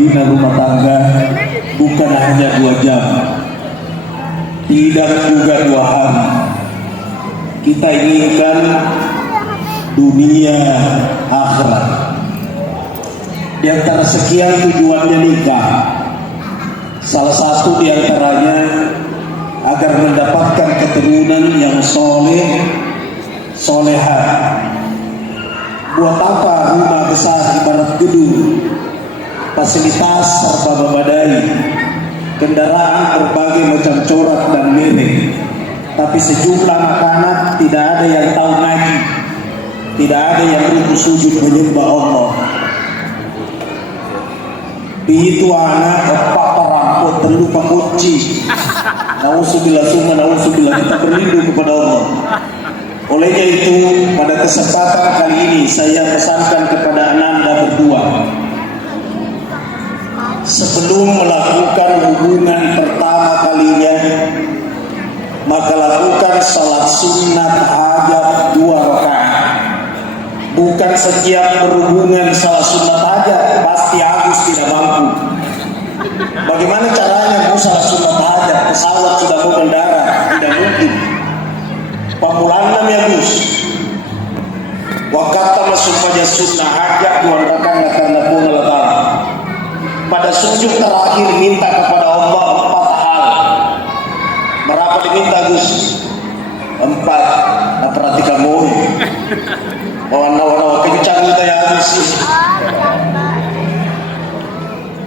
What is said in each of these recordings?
membina rumah tangga bukan hanya 2 jam, tidak juga 2 hari. Kita inginkan dunia akhirat. Di antara sekian tujuannya nikah, salah satu di antaranya agar mendapatkan keturunan yang soleh, solehah. Buat apa rumah besar ibarat gedung, fasilitas serba memadai, kendaraan berbagai macam corak dan merek, tapi sejumlah anak-anak tidak ada yang tahu ngaji, tidak ada yang ruku sujud menyembah Allah. Itu anak opak perampok terlupa kunci. Nauzubillah summa nauzubillah, kita berlindung kepada Allah. Olehnya itu, pada kesempatan kali ini saya pesankan kepada Ananda berdua, sebelum melakukan hubungan pertama kalinya, maka lakukan salat sunat hajat 2 rakaat. Bukan setiap berhubungan salat sunat hajat pasti Agus tidak mampu. Bagaimana caranya mau salat sunat hajat? Pesawat sudah mau mendarat, tidak mungkin. Pamulan ya Gus. Wakata masuk pada sunnah hajat 2 rakaat karena punah letak. Pada sujud terakhir minta kepada Allah 4 hal. Berapa diminta Gus? 4. Nah, perhatikan kamu. Warna-warna kencang kita ya Gus.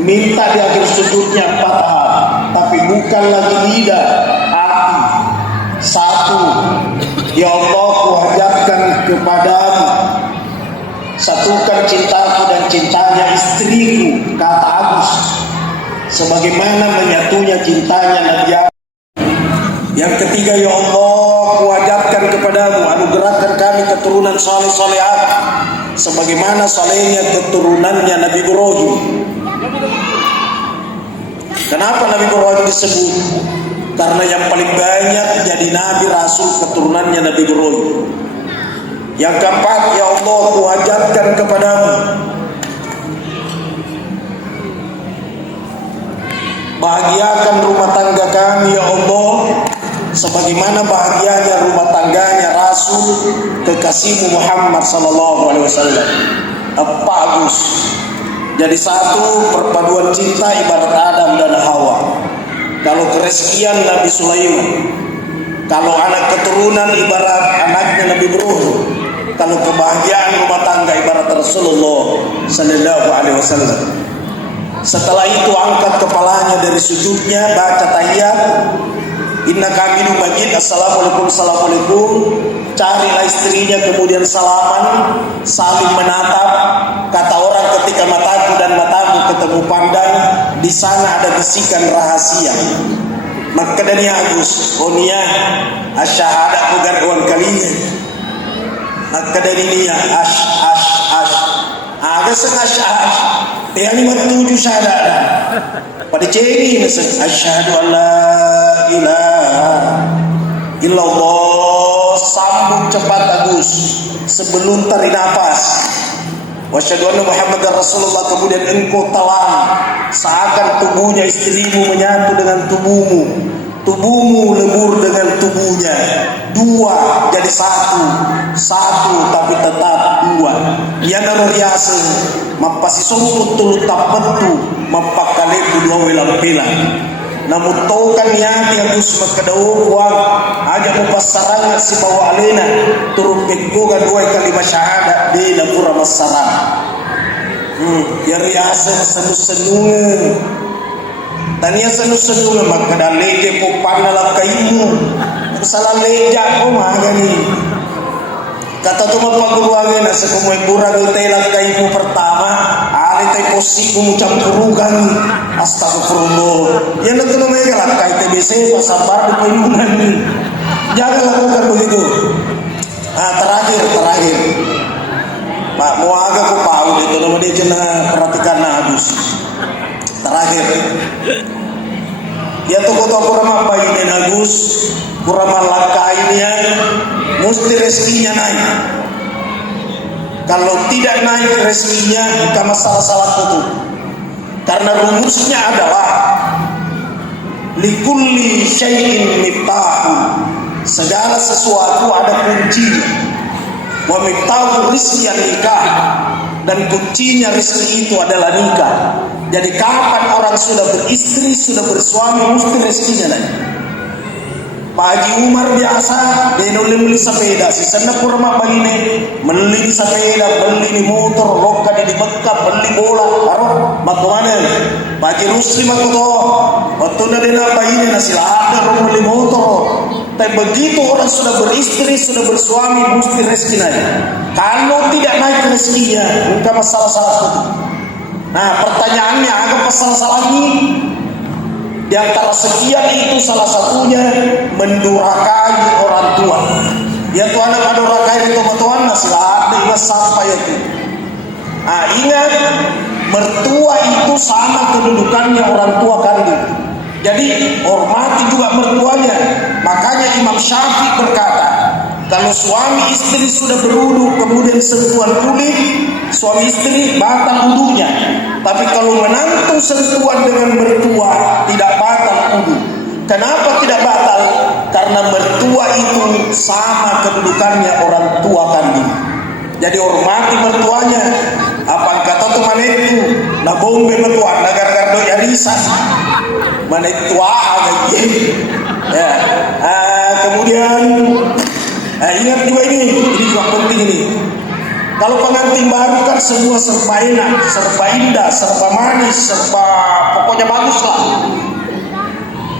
Minta di akhir sujudnya 4 hal, tapi bukan lagi lidah, hati. 1. Ya Allah, kuhajatkan kepadamu, satukan cintaku dan cintanya istriku, kata Agus, sebagaimana menyatunya cintanya Nabi Adam. Yang ketiga, ya Allah, kuhajatkan kepadamu, anugerahkan kami keturunan saleh salehat, sebagaimana salehnya keturunannya Nabi Ibrahim. Kenapa Nabi Ibrahim disebut? Karena yang paling banyak jadi Nabi Rasul keturunannya Nabi Ibrahim. Yang keempat, ya Allah, kuhajatkan kepadamu bahagiakan rumah tangga kami ya Allah, sebagaimana bahagianya rumah tangganya Rasul kekasihmu Muhammad sallallahu alaihi wasallam. Bagus. Jadi satu, perpaduan cinta ibarat Adam dan Hawa. Kalau kereskian Nabi Sulaiman, kalau anak keturunan ibarat anaknya Nabi Ibrahim, kalau kebahagiaan rumah tangga ibarat Rasulullah sallallahu alaihi wasallam. Setelah itu angkat kepalanya dari sujudnya, baca tahiyat, innaka hamidum majid, assalamualaikum, assalamualaikum. Carilah istrinya, kemudian salaman, saling menatap. Kata orang, ketika mataku dan matamu ketemu pandang, di sana ada bisikan rahasia. Maka dari Agus, onia asyhadu garwan kalinya. Maka dari dia aga sengash yani matuju syahada. Pada ciri mesin asyhadu alla ilaha illallah, sambung cepat Agus sebelum tarik nafas. Wasyhadu anna Muhammadar Rasulullah, kemudian engkau telan seakan tubuhnya istrimu menyatu dengan tubuhmu, tubuhmu lebur dengan tubuhnya, 2 jadi 1 tapi tetap 2. Ia naroriase mapasi somput tulut tapetu mapakaleku 2 welang-pelang. Namun tau kan niati Agus makadao buang aja mupassarangan si bawa alena turun pekgoga 2 kalimat syahadat di dapura massarang. Ya riasa senu-senungan tania senu-senungan maka dan lege po panalap kaimu salah leja ko magani. Kata tu mapaguluangin sa kumuhay burang itelang kaimu pertama ali tayo posibu mo campurugan astagfirullah. Yan na ito na may galak kahit TBC pasabar di paimungan. Jangan lakukan begitu. Terakhir Pak muaga ko paud itu naman dia na perhatikan na Agus. Terakhir ya toko-toko kurang bayin Agus kurang malakainnya mesti rezekinya naik. Kalau tidak naik rezekinya bukan masalah-salah kutu. Karena rumusnya adalah likulli syai'in miftahun, segala sesuatu ada kuncinya. Wa miftahu rizqi nikah, dan kuncinya rezeki itu adalah nikah. Jadi kapan orang sudah beristri, sudah bersuami, mesti rezekinya naik. Pak Haji Umar biasa dia beli sepeda, si sana kurma begini, beli sepeda, beli motor, lokal di bekap, beli bola, taruh bagaimana? Pak Haji Rusli makuto, waktu dia begini nasi ada beli motor. Tapi begitu orang sudah beristri, sudah bersuami, mesti rezeki naik. Kalau tidak naik rezekinya, bukan masalah-salah seperti. Nah, pertanyaannya agak masalah-salah ini. Di antara sekian itu salah satunya mendurhakai orang tua. Ya Tuhan ada durhakai itu Tuhan nasihat ingat sampai itu. Ah ingat mertua itu sama kedudukannya orang tua kandung. Jadi hormati juga mertuanya. Makanya Imam Syafi'i berkata, kalau suami istri sudah berwudu kemudian sentuhan kulit, suami istri batal wudunya. Tapi kalau menantu sentuhan dengan mertua tidak batal wudu. Kenapa tidak batal? Karena mertua itu sama kedudukannya orang tua kandung. Jadi hormati mertuanya. Apa kata tu mana itu? Na bombe mertua, na gargardo yarisa. Mana itu lagi? Ya. Kemudian ingat juga ini juga penting ini. Kalau pengantin baru kan semua serba enak, serba indah, serba manis, serba pokoknya bagus lah.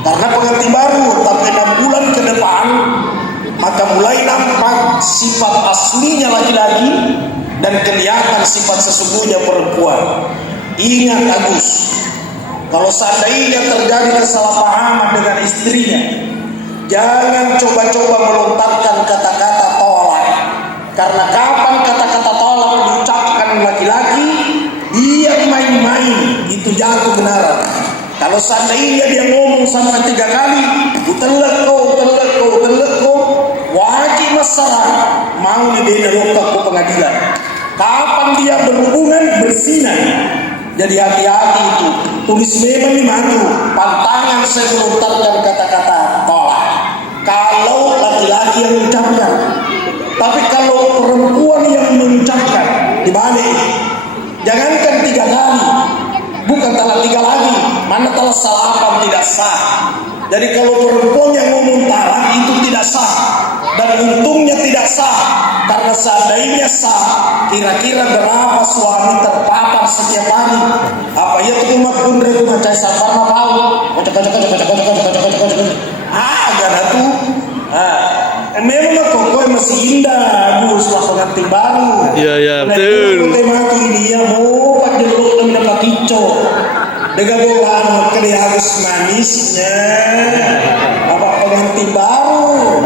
Karena pengantin baru, tapi 6 bulan ke depan maka mulai nampak sifat aslinya laki-laki dan kelihatan sifat sesungguhnya perempuan. Ingat Agus, kalau seandainya terjadi kesalahpahaman dengan istrinya, jangan coba-coba melontarkan kata-kata tolak. Karena kapan kata-kata tolak diucapkan laki-laki, dia main-main, itu jatuh benaran. Kalau seandainya dia ngomong sampai 3 kali, utelek kau, wajib masalah, mau dibina lokak ke pengadilan. Kapan dia berhubungan berzina, jadi hati-hati itu. Tulis memang di mana, pantangan saya melontarkan kata-kata tolak. Kalau laki-laki yang mengucapkan, tapi kalau perempuan yang mengucapkan, dibalik. Jangankan 3 kali, bukan telah 3 lagi, mana telah salah tidak sah. Jadi kalau perempuan yang ngomong talak itu tidak sah, dan untungnya tidak sah, karena seandainya sah, kira-kira berapa suami terpapar setiap hari? Apa ya tuh makbun itu macam sabar tahu? Gak tuh. Memang kok masih indah, Gus, lah pengantin baru. Iya, betul. Tema ini ya mau pakai dulu dan dapat kicau. Dengan bola kali harus manisnya. Apa pengantin baru?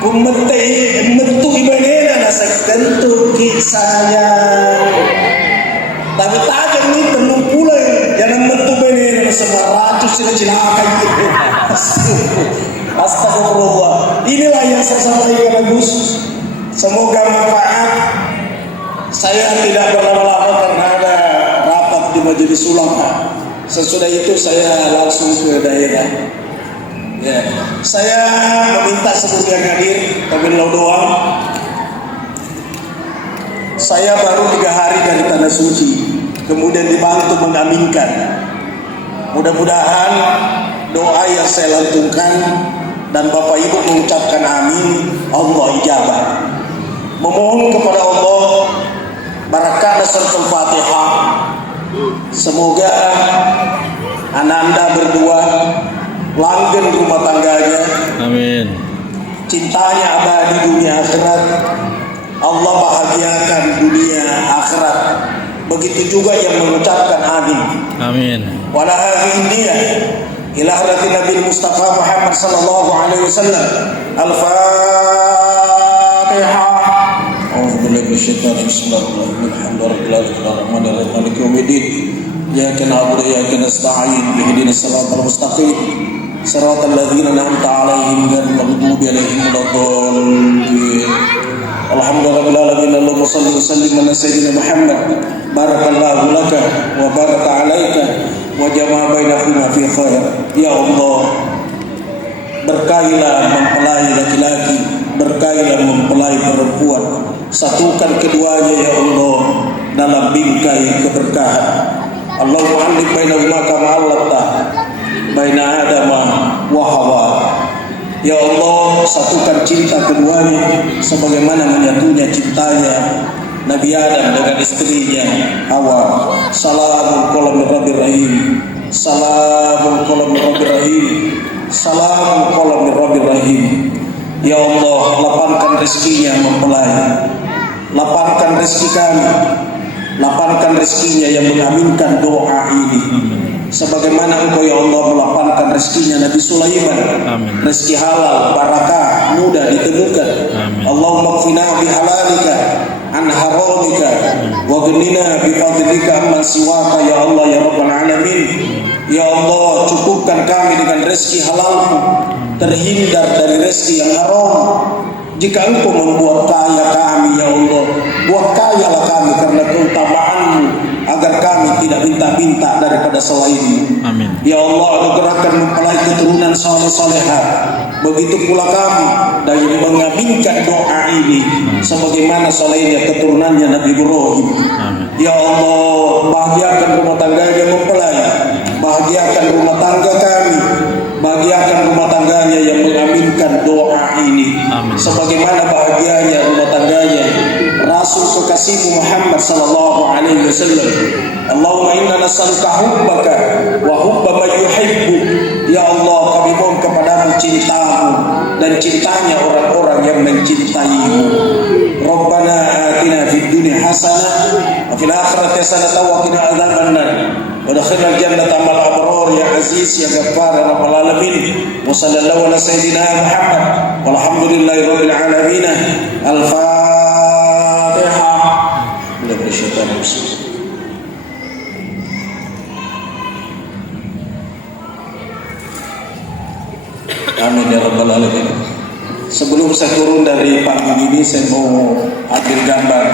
Kumete metu ibadena nasa tentu kisahnya. Tapi tajam ini perlu pula jangan metu ibadena semua ratus cilaka gitu. Astagfirullah. Inilah yang saya sampaikan Gus. Semoga manfaat. Saya tidak berlama-lama karena ada rapat di majelis ulama. Sesudah itu saya langsung ke daerah. Ya, saya meminta seluruh yang hadir, tabillah doa. Saya baru 3 hari dari tanah suci, kemudian dibantu mengaminkan. Mudah-mudahan doa yang saya lantunkan dan Bapak Ibu mengucapkan amin, Allah ijabah. Memohon kepada Allah barakat suratul Fatihah. Semoga ananda berdua langgeng rumah tangganya. Amin. Cintanya abadi dunia akhirat. Allah bahagiakan dunia akhirat. Begitu juga yang mengucapkan amin. Amin. Wala hadhihi ila hadratin Nabi Mustafa Muhammad sallallahu alaihi wasallam. Al-Fatihah. A'udzubillahi minasyaitonir rajim. Bismillahirrahmanirrahim. Maliki yaumiddin. Iyyaka na'budu wa iyyaka nasta'in. Ihdinas siratal mustaqim. Siratal ladzina an'amta 'alaihim ghairil maghdubi 'alaihim waladdallin. Alhamdulillahirabbil alamin. Allahumma shalli wa sallim ala sayyidina Muhammad. Barakallahu laka wa baraka 'alaika. jama'a bainakuma fi khair. Ya Allah, berkailah mempelai laki-laki, berkailah mempelai perempuan, satukan keduanya ya Allah dalam bingkai keberkahan. Allahumma alif bainahuma kama allafta baina Adam wa Hawa. Ya Allah, satukan cinta keduanya sebagaimana menyatunya cintanya Nabi Adam dengan istrinya Hawa. Salamun qawlan min rabbir rahim. Salamun qawlan min rabbir rahim. Salamun qawlan min rabbir rahim. Ya Allah, lapangkan rezekinya mempelai. Lapangkan rezeki kami. Lapangkan rezekinya yang mengaminkan doa ini. Sebagaimana Engkau ya Allah melapangkan rezekinya Nabi Sulaiman. Amin. Rezeki halal, barakah, mudah ditemukan. Amin. Allahumma qfina bihalalika an haramika wa ghnina bi fadlika amman siwaka ya Allah ya rabbal alamin. Ya Allah, cukupkan kami dengan rezeki halalmu, terhindar dari rezeki yang haram. Jika Engkau membuat kaya kami ya Allah, buat kayalah kami karena keutamaanmu, agar kami tidak minta-minta daripada selainmu. Amin. Ya Allah, anugerahkan mempelai keturunan saleh-salehah. Begitu pula kami dari mengaminkan doa ini sebagaimana salehnya keturunannya Nabi Ibrahim. Amin. Ya Allah, bahagiakan rumah tangganya mempelai, bahagiakan rumah tangga kami, bahagiakan rumah tangganya yang mengaminkan doa ini. Amin. Sebagaimana bahagianya rumah tangganya Rasul kekasihmu Muhammad sallallahu alaihi wasallam. Allahumma inna nas'aluka hubbaka wa hubba man yuhibbu. Ya Allah, kami mohon kepadamu cintamu dan cintanya orang-orang yang mencintaimu. Rabbana atina fid dunya hasanah wa fil akhirati hasanah wa qina adzabannar. Wa adkhilna al-jannata ma'al abrar ya aziz ya ghaffar ya rabbal alamin. Wa sallallahu ala sayyidina Muhammad walhamdulillahi rabbil alamin. Al-Fatihah. Amin ya rabbal alamin. Sebelum saya turun dari panggung ini, saya mau ambil gambar